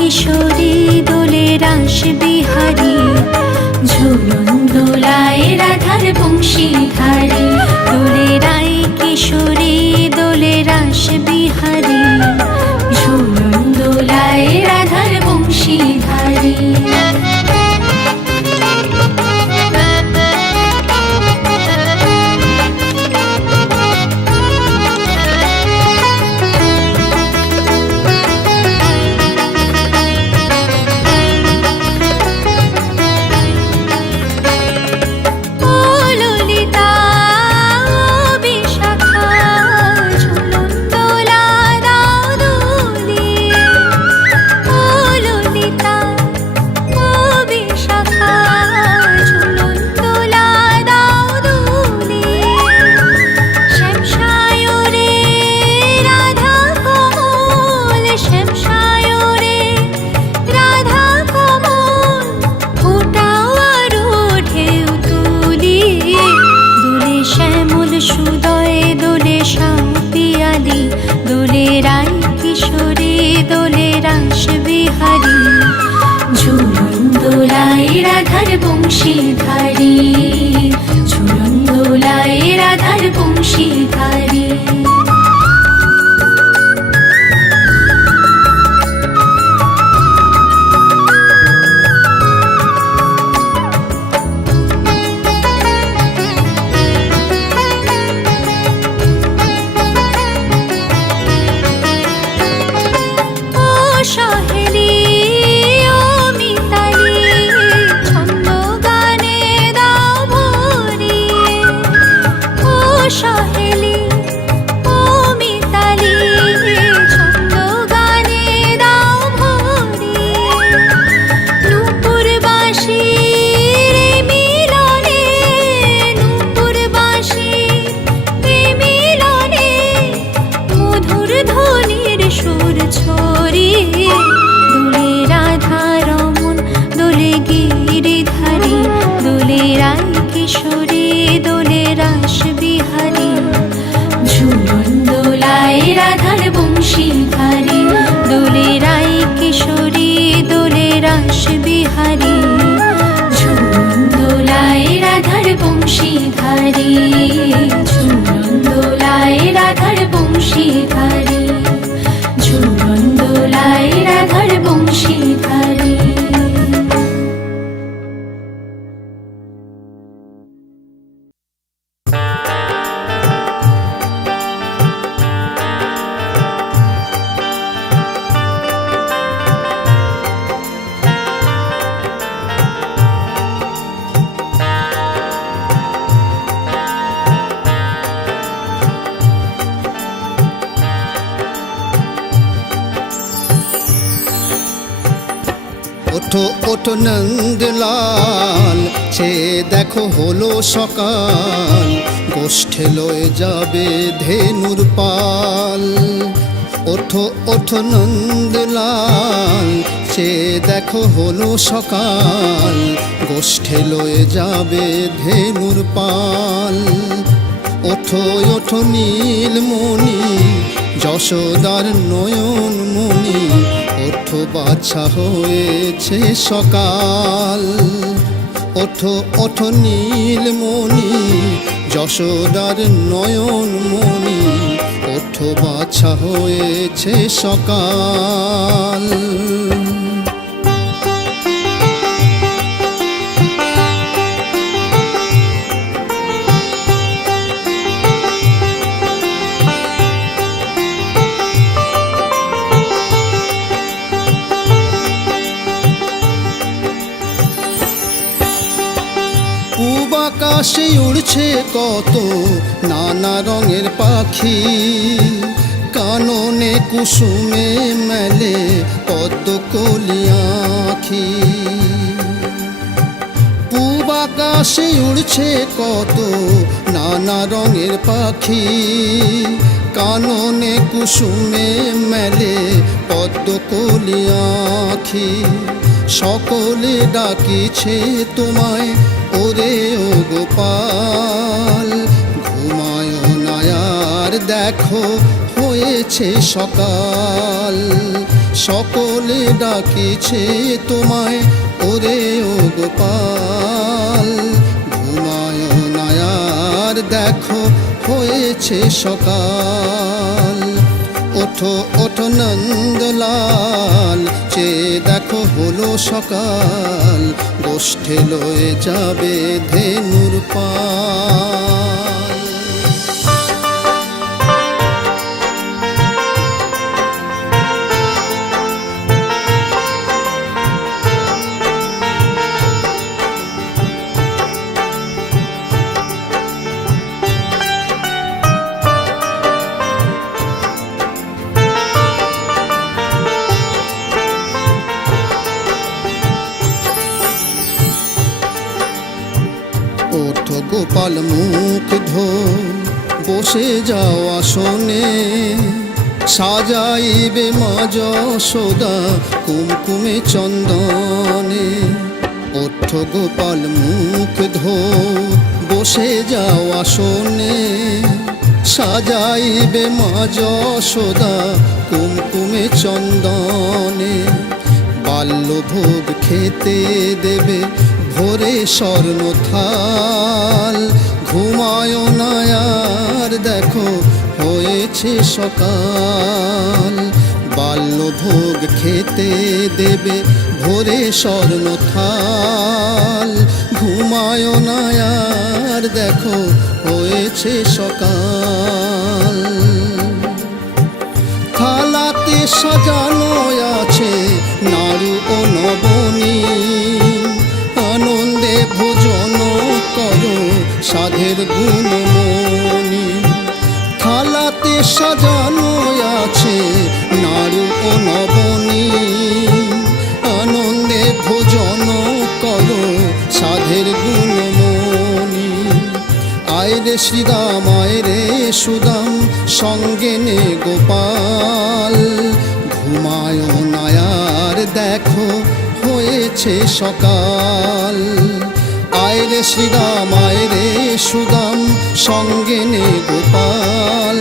কিশোরী দোলে রাস বিহারী, ঝুলন দোলায় রাধার বংশীধারী। দোলে রায় কিশোরী দোলে রাস বিহারী, ঝুলন দোলায় রাধার বংশীধারী। দোলে রায় কিশোরী দোলে রাস বিহারী, ঝুলন দোলায় রাধার বংশীধারী। ঝুলন দোলায় রাধার বংশীধারী। কিশোরী দোলে রাস বিহারী, ঝুলন দোলায় রাধার বংশীধারী। দোলে রায় কিশোরী দোলে রাস বিহারী, ঝুলন দোলায় রাধার বংশীধারী। ঝুলন দোলায় রাধার বংশীধারী। ঝুলন দোলায় রাধার বংশীধারী। ওঠো ওঠো নন্দলাল, সে দেখো হলো সকাল, গোষ্ঠে লয়ে যাবে ধেনুর পাল। ওঠো ওঠো নন্দলাল, সে দেখো হলো সকাল, গোষ্ঠে লয়ে যাবে ধেনুর পাল। ওঠো ওঠো নীলমণি, যশোদার নয়ন মণি, ওঠো বাছা হয়েছে সকাল। ওঠো ওঠো নীলমণি, যশোদার নয়ন মণি, ওঠো বাছা হয়েছে সকাল। পূব আকাশে উড়ছে কত নানা রঙের পাখি, কাননে কুসুমে মেলে পদ্মকলি আঁখি। পূব আকাশে উড়ছে কত নানা রঙের পাখি, কাননে কুসুমে মেলে পদ্মকলি আঁখি। সকলে ডাকিছে তোমায় ওরে ও গোপাল, ঘুমায় না আর দেখো হয়েছে সকাল। সকলে ডাকিছে তোমায় ওরে ও গোপাল। ঘুমায় না আর দেখো হয়েছে সকাল। ওঠো ওঠো নন্দলাল, চেয়ে দেখো হলো সকাল। গোষ্ঠে লয়ে যাবে ধেনুর পাল। ওঠো গোপাল মুখ ধো, বসে যাও আসনে। সাজাইবে মা যশোদা কুমকুমে চন্দনে। ওঠো গোপাল মুখ ধো, বসে যাও আসনে। সাজাইবে মা যশোদা কুমকুমে চন্দনে। বাল্যভোগ খেতে দেবে ভোরে স্বর্ণ থাল। ঘুমায় না আর দেখো হয়েছে সকাল। বাল্যভোগ খেতে দেবে ভোরে স্বর্ণ থাল। ঘুমায় না আর দেখো হয়েছে সকাল। থালাতে সাজানো আছে নাড়ু ও নবনী। আনন্দে ভোজন করো সাধের গুণমণি। থালাতে সাজানো আছে নাড়ু ও নবনী। আনন্দে ভোজন করো সাধের গুণমণি। আয়রে শ্রীরাম আয়রে সুদাম, সঙ্গে নে গোপাল। ঘুমায় না আর দেখো হয়েছে সকাল। আয়রে শ্রীরাম আয়রে সুদাম, সঙ্গে নে গোপাল।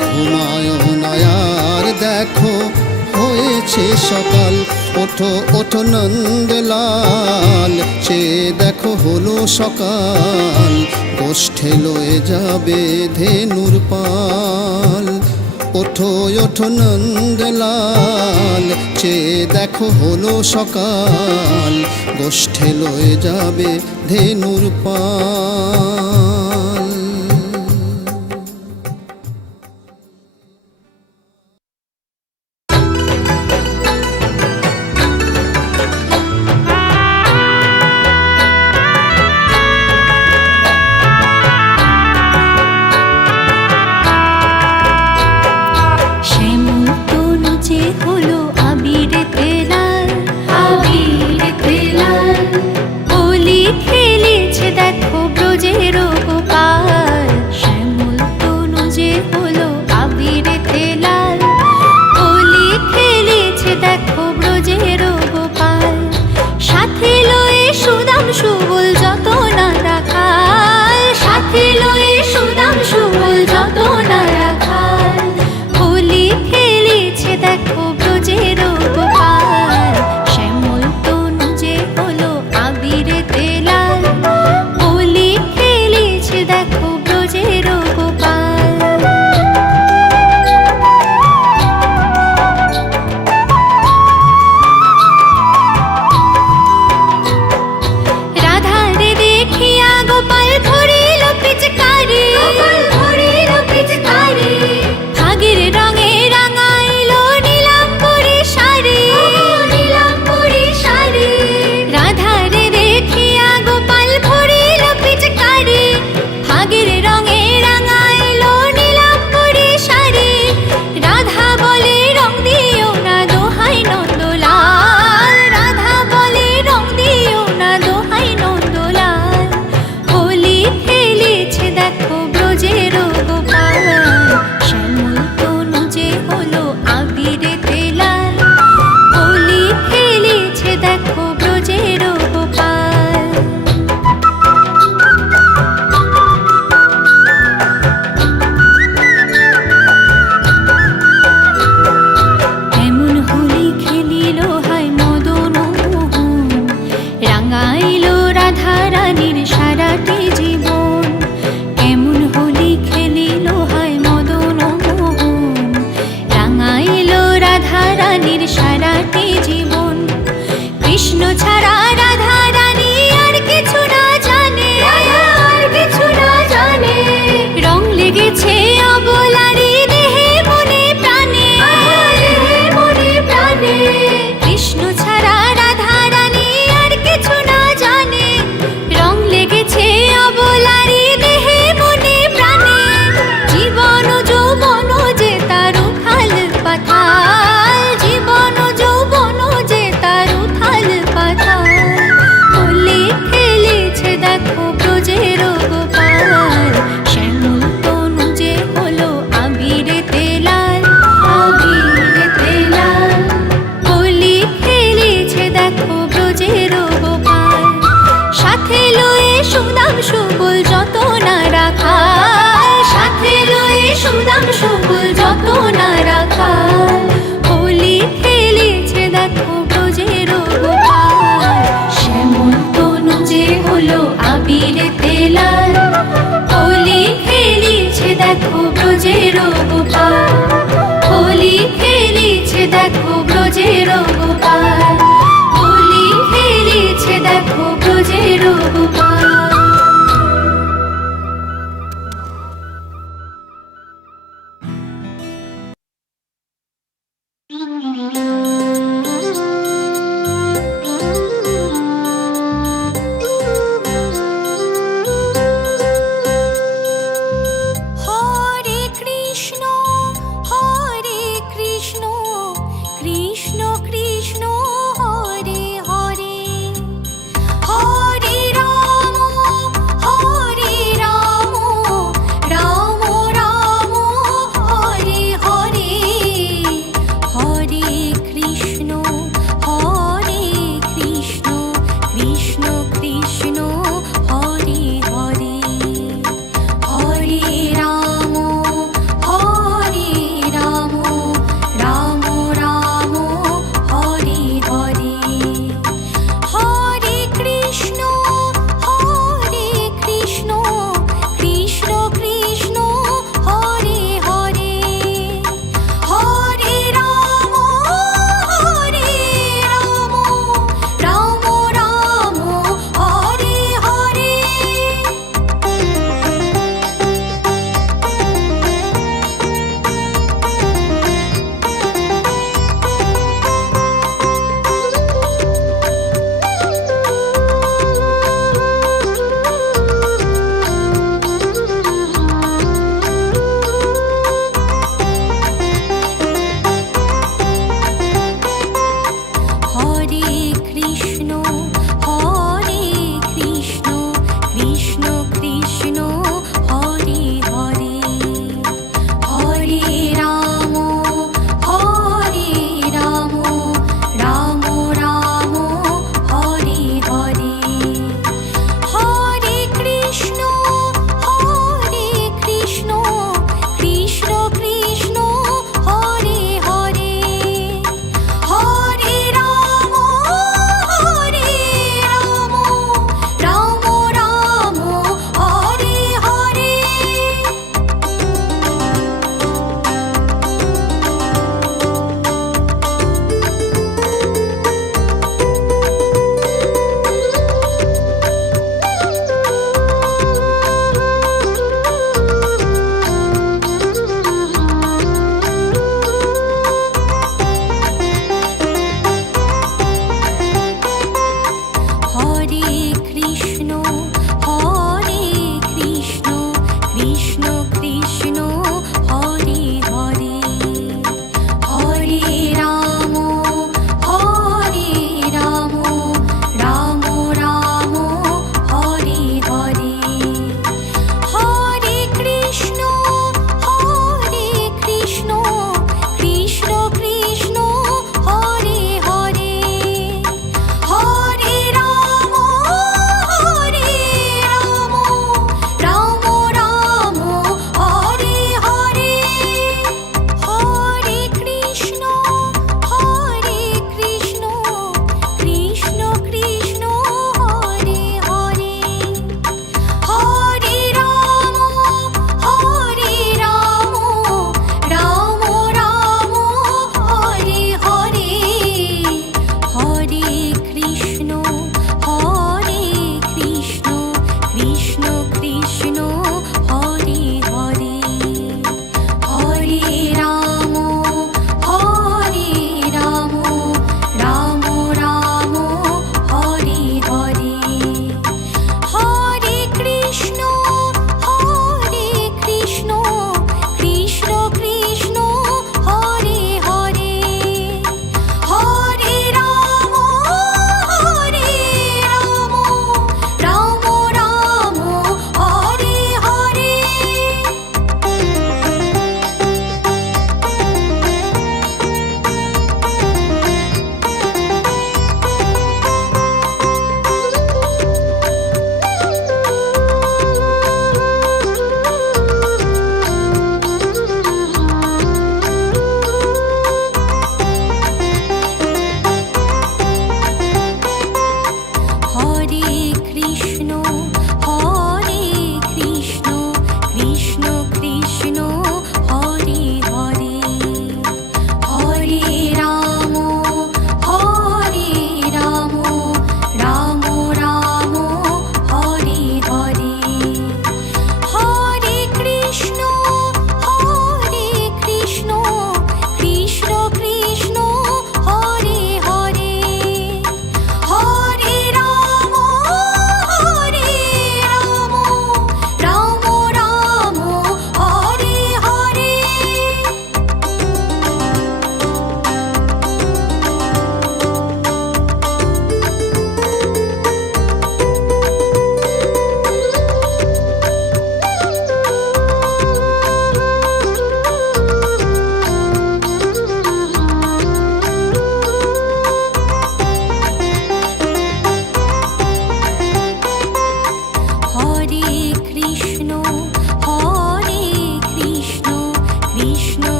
ঘুমায় না আর দেখো হয়েছে সকাল। ওঠো ওঠো নন্দলাল, চেয়ে দেখো হলো সকাল। গোষ্ঠে লয়ে যাবে ধেনুর পাল। ওঠো ওঠো নন্দলাল, চেয়ে দেখো হলো সকাল। গোষ্ঠে লয়ে যাবে ধেনুর পাল। হলো আবিরেতে লাল, আবিরেতে লাল। হোলি খেলেছে দেখো ব্রজের গোপাল। রানীর সারাটি জীবন। কৃষ্ণ ছাড়া রাধা রানী আর কিছু না জানে, আর কিছু না জানে। রং লেগেছে অবলারই দেহে মনে প্রাণে, দেহে মনে প্রাণে। কৃষ্ণ ছাড়া রাধা রানী আর কিছু না জানে, রং লেগেছে অবলারই দেহে মনে প্রাণে। জীবন যৌবন যে তার উথাল পাথাল, জীবন যৌবন যে তার উথাল পাথাল। হোলি খেলেছে দেখো ব্রজের গোপাল, শ্যামল তনু যে হলো আবিরেতে লাল, আবিরেতে লাল। হোলি খেলেছে দেখো ব্রজের গোপাল, সাথে লয়ে সুদাম সুবল যত না রাখাল, সাথে লয়ে সুদাম সুবল যত না রাখাল। হোলি খেলেছে দেখো ব্রজের গোপাল, শ্যামল তনু যে হলো আবিরেতে লাল। হোলি খেলেছে দেখো ব্রজের গোপাল, হোলি খেলেছে দেখো ব্রজের গোপাল, হোলি খেলেছে দেখো ব্রজের গোপাল। হরে কৃষ্ণ কৃষ্ণ কৃষ্ণ হরে হরে, হরে রাম রাম রাম হরে হরে। হরে কৃষ্ণ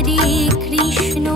হরে কৃষ্ণ